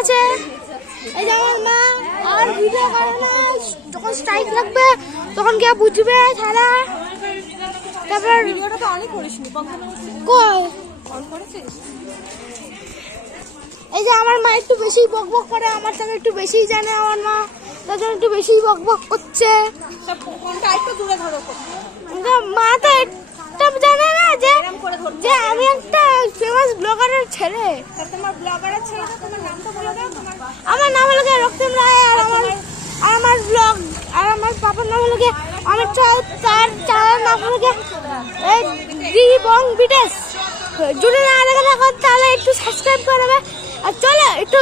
আছে। এই যে আমার মা আর ভিডিও করে না যখন স্ট্রাইক লাগবে তখন কে বুঝবে তারা তারপর ভিডিওটা তো অনেক করিসনি কই? এই যে আমার মা একটু বেশি বক বক করে আমার থেকে একটু বেশিই জানে আমার মা। তার জন্য একটু বেশি বক বক করছে। মা তো একটা জানে না যে এরম করে ধরো যে আমি একটা ফেমাস ব্লগারের ছেলে? তোমার ব্লগারের ছেলেটা তোমার নামটা বলে দাও তোমার আমার নাম হলো গিয়ে রক্তিম রায় আর আমার আর আমার ব্লগ আর আমার পাপার নাম হলো গিয়ে আমার চা- তার চালার নাম হলো গিয়ে এই দি বং বিদেশ। যদি না দেখে থাকো তাহলে একটু সাবস্ক্রাইব করে দেবে। আর চলো একটু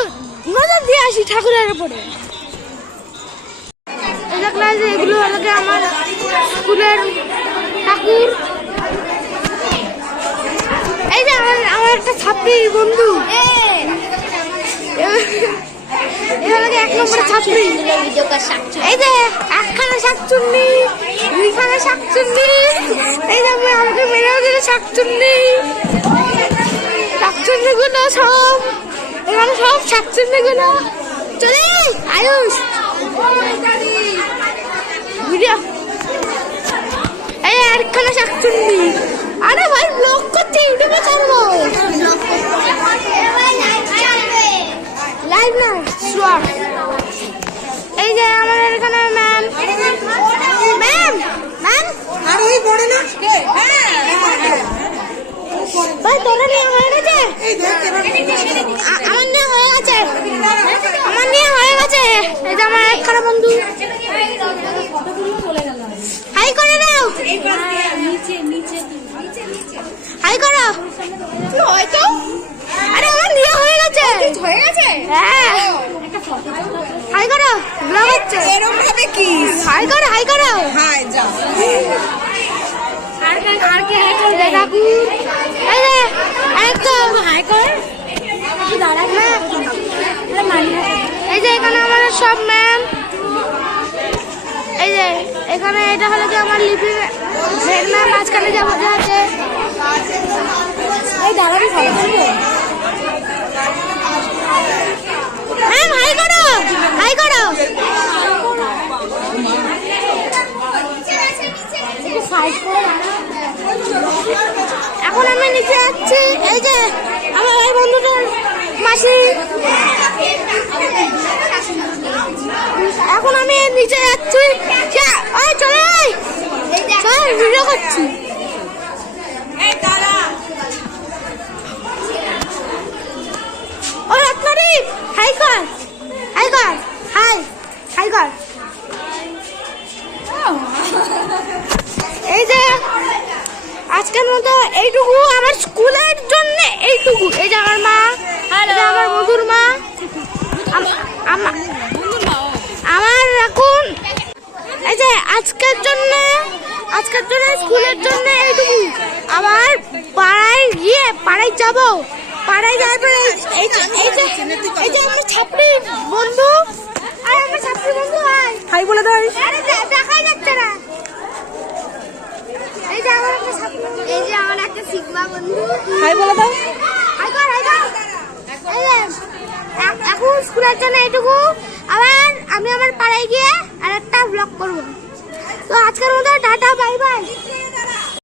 নজর দিয়ে আসি ঠাকুরের উপরে। দেখলে যে এগুলো হলো আমার স্কুলের ঠাকুর এই যে আমার আমার একটা ছাত্রীর বন্ধু। একখানা শাকচুন্নি, দুইখানা শাকচুন্নি। এই যে আমি আমাকে মেরেও দিল শাকচুন্নি। শাকচুন্নি গুলো সব, এখানে সব শাকচুন্নি এই একখানা শাকচুন্নি। আরে ভাই ব্লগ ভাই তোরা নিয়ে হয়ে গেছে? আমার নিয়ে হয়ে গেছে। আমার নিয়ে হয়ে গেছে। এই যে আমার একখানা বন্ধু। হাই করে দাও। হাই করো। হয়তো আরে আমার নিয়ে হয়ে গেছে। হয়ে গেছে? হ্যাঁ। হাই করো। ব্লগ হচ্ছে। এরকম ভাবে কি? হাই করো হাই করো। হাই যা আর কে হাই করবে কাকু এই এখানে আমাদের সব ম্যাম। এই যে, এখানে এটা হলো যে আমার লিপি ম্যাম, মাঝখানে যাব বোঝা আছে এই দাঁড়াবি ভালো করব ম্যাম হাই করো হাই করো এখন আমি নিচে যাচ্ছি এই যে আমার এই বন্ধুটার মাসি। এখন আমি নিচে যাচ্ছি। চলে। চল ভিডিও করছি। ও রত্নারি হাই কর হাই কর হাই হাই কর। আজকের মতো এইটুকু আমার স্কুলের জন্য এইটুকু। এই যে আমার মা আমার মধুর মা। আম- আম- আমার এখন এই যে আজকের জন্য আজকের জন্য স্কুলের জন্য এইটুকু। আবার পাড়ায় গিয়ে পাড়ায় যাব। পাড়ায় যাওয়ার পরে এই- যে এই যে আমার ছাত্রী বন্ধু হাই বলে দাও। এখন স্কুলের জন্য এটুকু আবার আমি আমার পাড়ায় গিয়ে আর একটা ব্লগ করব। তো আজকের মতো টাটা, বাই বাই।